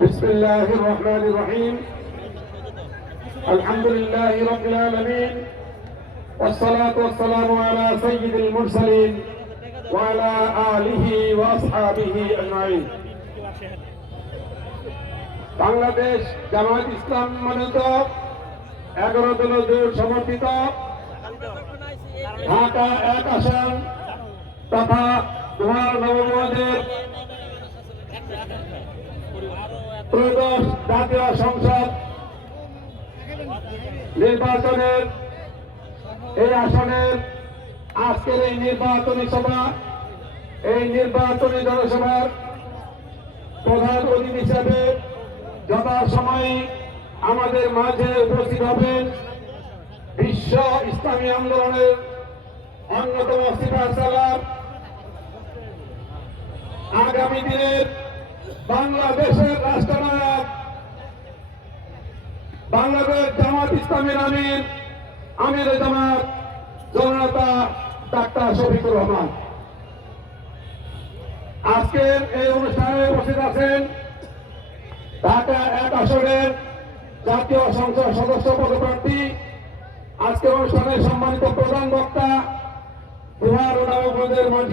بسم الله الرحمن الرحيم الحمد لله رب العالمين والصلاة والسلام على سيد المرسلين وعلى آله وأصحابه أجمعين বাংলাদেশ জামায়াত ইসলাম মনোনীত 11 দলীয় জোট সমর্থিত ঢাকা 1 আসন তথা নবগঞ্জের ত্রয়োদশ জাতীয় সংসদ নির্বাচনের এই আসনের আজকের এই নির্বাচনী সভা, এই নির্বাচনী জনসভার প্রধান অতিথি হিসেবে যথাসময়ে আমাদের মাঝে উপস্থিত হবেন বিশ্ব ইসলামী আন্দোলনের অন্যতম সিপাহ সালার, আগামী দিনের বাংলাদেশের রাষ্ট্রনায়ক, বাংলাদেশ জামাত ইসলামীর আমির জামাত জননেতা ডাক্তার শফিকুর রহমান। আজকের এই অনুষ্ঠানে উপস্থিত আছেন ঢাকা 1 আসনের জাতীয় সংসদ সদস্য পদপ্রার্থী, আজকের অনুষ্ঠানে সম্মানিত প্রধান বক্তা নবগঞ্জের